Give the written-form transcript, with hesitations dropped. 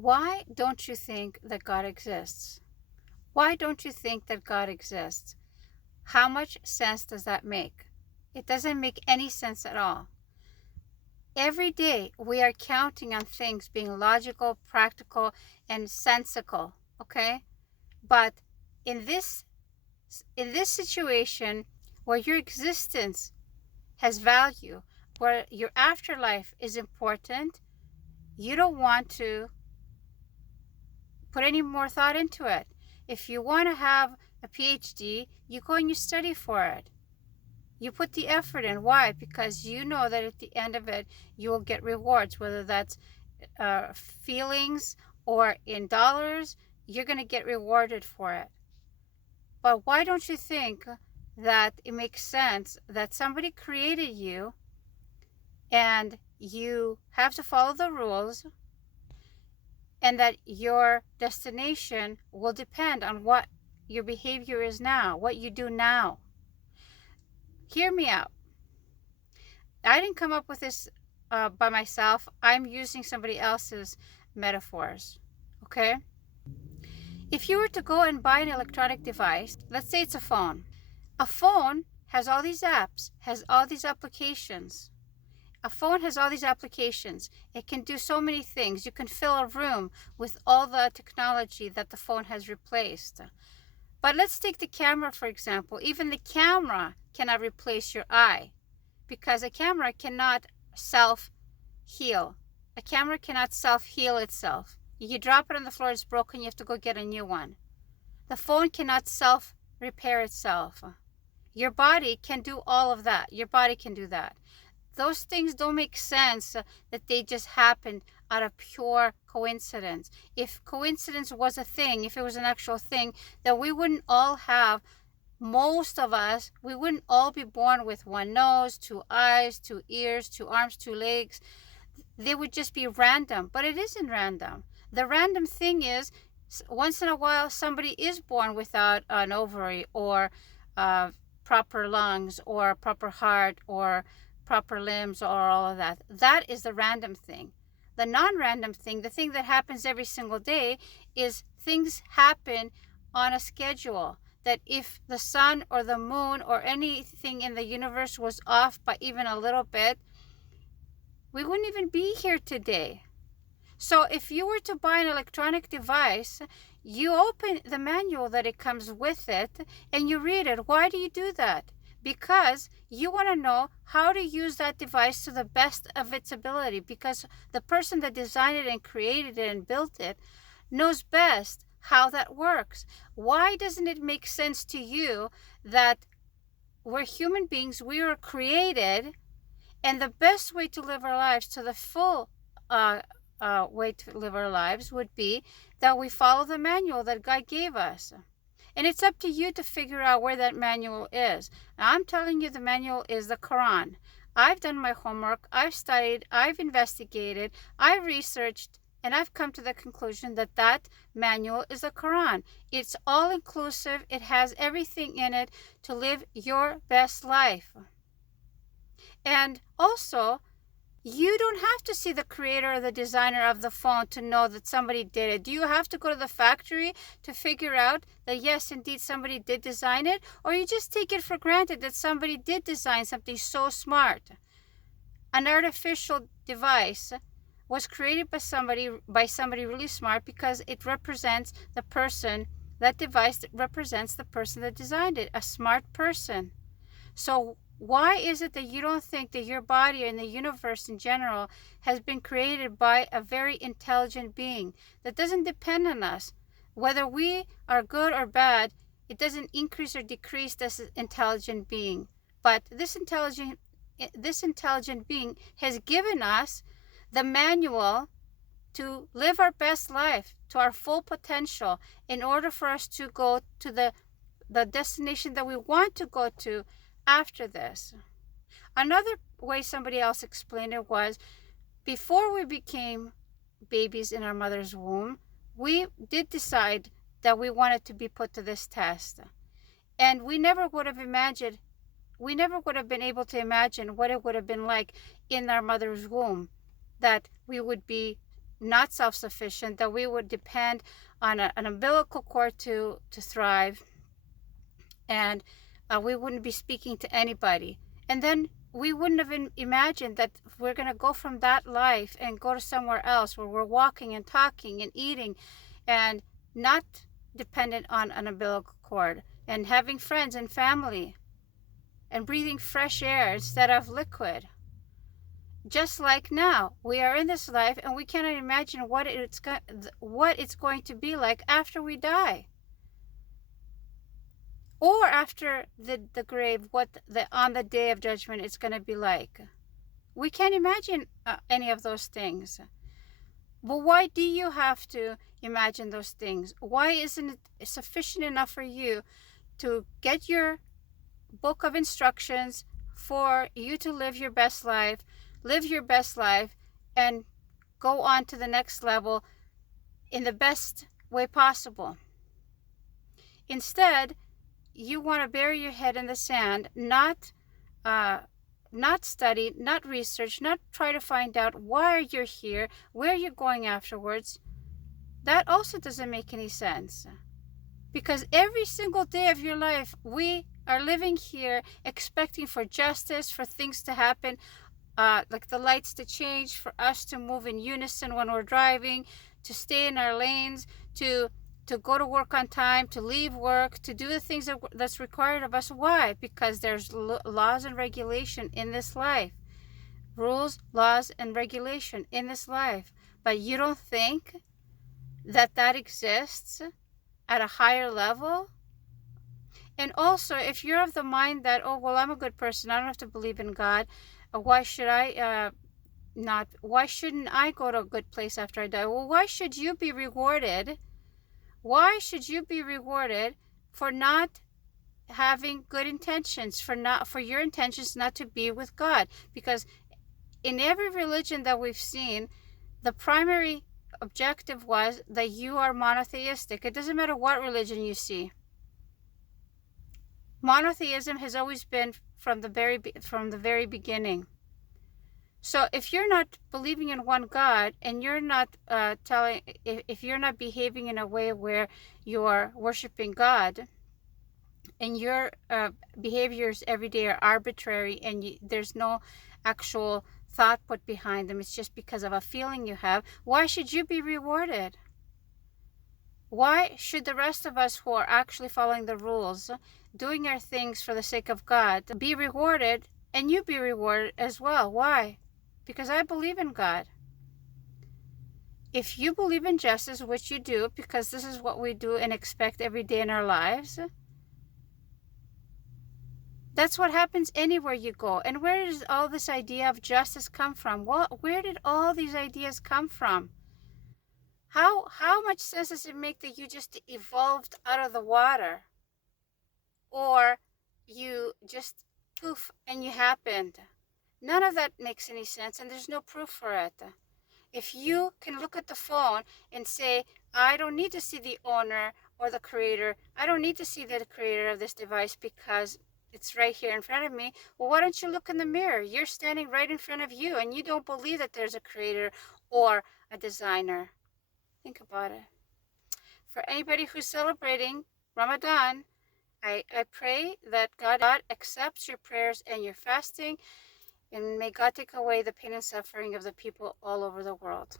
Why don't you think that God exists? Why don't you think that God exists? How much sense does that make? It doesn't make any sense at all. Every day we are counting on things being logical, practical, and sensical, okay? But in this situation where your existence has value, where your afterlife is important, you don't want to put any more thought into it. If you want to have a PhD, you go and you study for it. You put the effort in. Why? Because you know that at the end of it, you will get rewards, whether that's feelings or in dollars, you're going to get rewarded for it. But why don't you think that it makes sense that somebody created you and you have to follow the rules, and that your destination will depend on what your behavior is now, what you do now? Hear me out. I didn't come up with this by myself. I'm using somebody else's metaphors, okay? If you were to go and buy an electronic device, let's say it's a phone. A phone has all these apps, has all these applications. A phone has all these applications. It can do so many things. You can fill a room with all the technology that the phone has replaced. But let's take the camera, for example. Even the camera cannot replace your eye, because a camera cannot self-heal. A camera cannot self-heal itself. You drop it on the floor, it's broken, you have to go get a new one. The phone cannot self-repair itself. Your body can do all of that. Your body can do that. Those things don't make sense that they just happened out of pure coincidence. If coincidence was a thing, if it was an actual thing, then we wouldn't all have, most of us, we wouldn't all be born with one nose, two eyes, two ears, two arms, two legs. They would just be random, but it isn't random. The random thing is, once in a while, somebody is born without an ovary or proper lungs or proper heart or proper limbs or all of that. That is the random thing. The non-random thing, the thing that happens every single day, is things happen on a schedule. That if the sun or the moon or anything in the universe was off by even a little bit, we wouldn't even be here today. So if you were to buy an electronic device, you open the manual that it comes with it and you read it. Why do you do that? Because you want to know how to use that device to the best of its ability, because the person that designed it and created it and built it knows best how that works. Why doesn't it make sense to you that we're human beings, we were created, and the best way to live our lives to the full way to live our lives would be that we follow the manual that God gave us? And it's up to you to figure out where that manual is. Now, I'm telling you, the manual is the Quran. I've done my homework, I've studied, I've investigated, I've researched, and I've come to the conclusion that that manual is the Quran. It's all inclusive. It has everything in it to live your best life. And also, you don't have to see the creator or the designer of the phone to know that somebody did it. Do you have to go to the factory to figure out that yes, indeed, somebody did design it? Or you just take it for granted that somebody did design something so smart? An artificial device was created by somebody really smart, because it represents the person, that device represents the person that designed it, a smart person. So why is it that you don't think that your body and the universe in general has been created by a very intelligent being that doesn't depend on us? Whether we are good or bad, it doesn't increase or decrease this intelligent being. But this intelligent being has given us the manual to live our best life to our full potential in order for us to go to the destination that we want to go to after this. Another way somebody else explained it was, before we became babies in our mother's womb, we did decide that we wanted to be put to this test. And we never would have been able to imagine what it would have been like in our mother's womb, that we would be not self-sufficient, that we would depend on an umbilical cord to thrive, and we wouldn't be speaking to anybody. And then we wouldn't have imagined that we're going to go from that life and go to somewhere else where we're walking and talking and eating and not dependent on an umbilical cord, and having friends and family and breathing fresh air instead of liquid. Just like now, we are in this life and we cannot imagine what it's going to be like after we die, or after the grave, what on the day of judgment it's going to be like. We can't imagine any of those things. But why do you have to imagine those things? Why isn't it sufficient enough for you to get your book of instructions for you to live your best life, and go on to the next level in the best way possible? Instead, you want to bury your head in the sand, not study, not research, not try to find out why you're here, where you're going afterwards. That also doesn't make any sense. Because every single day of your life, we are living here expecting for justice, for things to happen, like the lights to change, for us to move in unison when we're driving, to stay in our lanes, to go to work on time, to leave work, to do the things that's required of us. Why? Because there's laws and regulation in this life. Rules, laws, and regulation in this life. But you don't think that that exists at a higher level? And also, if you're of the mind that, oh, well, I'm a good person, I don't have to believe in God, why should I why shouldn't I go to a good place after I die? Well, why should you be rewarded? Why should you be rewarded for not having good intentions, for your intentions not to be with God? Because in every religion that we've seen, the primary objective was that you are monotheistic. It doesn't matter what religion you see. Monotheism has always been from the very beginning. So if you're not believing in one God, and you're not if you're not behaving in a way where you're worshiping God, and your behaviors every day are arbitrary, and there's no actual thought put behind them, it's just because of a feeling you have, why should you be rewarded? Why should the rest of us who are actually following the rules, doing our things for the sake of God, be rewarded, and you be rewarded as well? Why? Because I believe in God. If you believe in justice, which you do, because this is what we do and expect every day in our lives, that's what happens anywhere you go. And where does all this idea of justice come from? Where did all these ideas come from? How much sense does it make that you just evolved out of the water? Or you just poof and you happened? None of that makes any sense, and there's no proof for it. If you can look at the phone and say, I don't need to see the owner or the creator, I don't need to see the creator of this device because it's right here in front of me. Well, why don't you look in the mirror? You're standing right in front of you, and you don't believe that there's a creator or a designer. Think about it. For anybody who's celebrating Ramadan, I pray that God accepts your prayers and your fasting, and may God take away the pain and suffering of the people all over the world.